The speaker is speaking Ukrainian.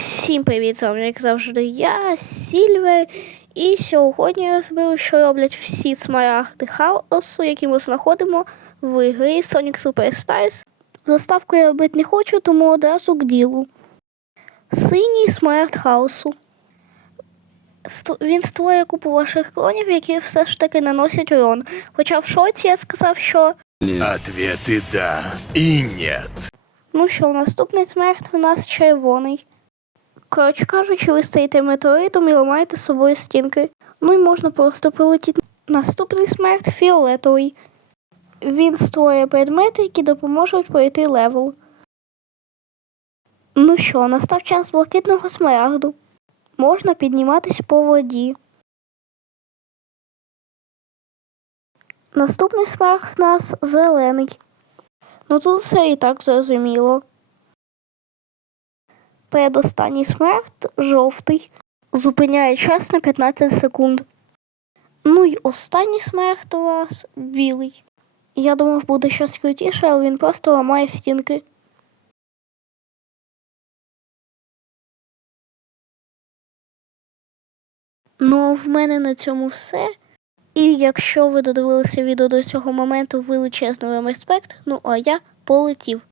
Всім привіт, з вами, як завжди, я Сільвер. І сьогодні я розберу, що роблять всі смарагди хаосу, які ми знаходимо в грі Sonic Superstars. Заставку я робити не хочу, тому одразу к ділу. Синій смарагд хаосу. Він створює купу ваших клонів, які все ж таки наносять урон. Хоча в шоці я сказав, що Ответы да и нет. Ну що, наступний смерть у нас червоний. Коротше кажучи, ви стаєте метеоритом і ламаєте з собою стінки. Ну і можна просто прилетіти. Наступний смерть фіолетовий. Він створює предмети, які допоможуть пройти левел. Ну що, настав час блакитного смарагду. Можна підніматись по воді. Наступний смарагд в нас зелений. Ну тут все і так зрозуміло. Передостанній смерть жовтий. Зупиняє час на 15 секунд. Ну й останній смерть у нас білий. Я думав, буде щось крутіше, але він просто ламає стінки. Ну, а в мене на цьому все. І якщо ви додивилися відео до цього моменту, величезний вам респект. Ну а я полетів.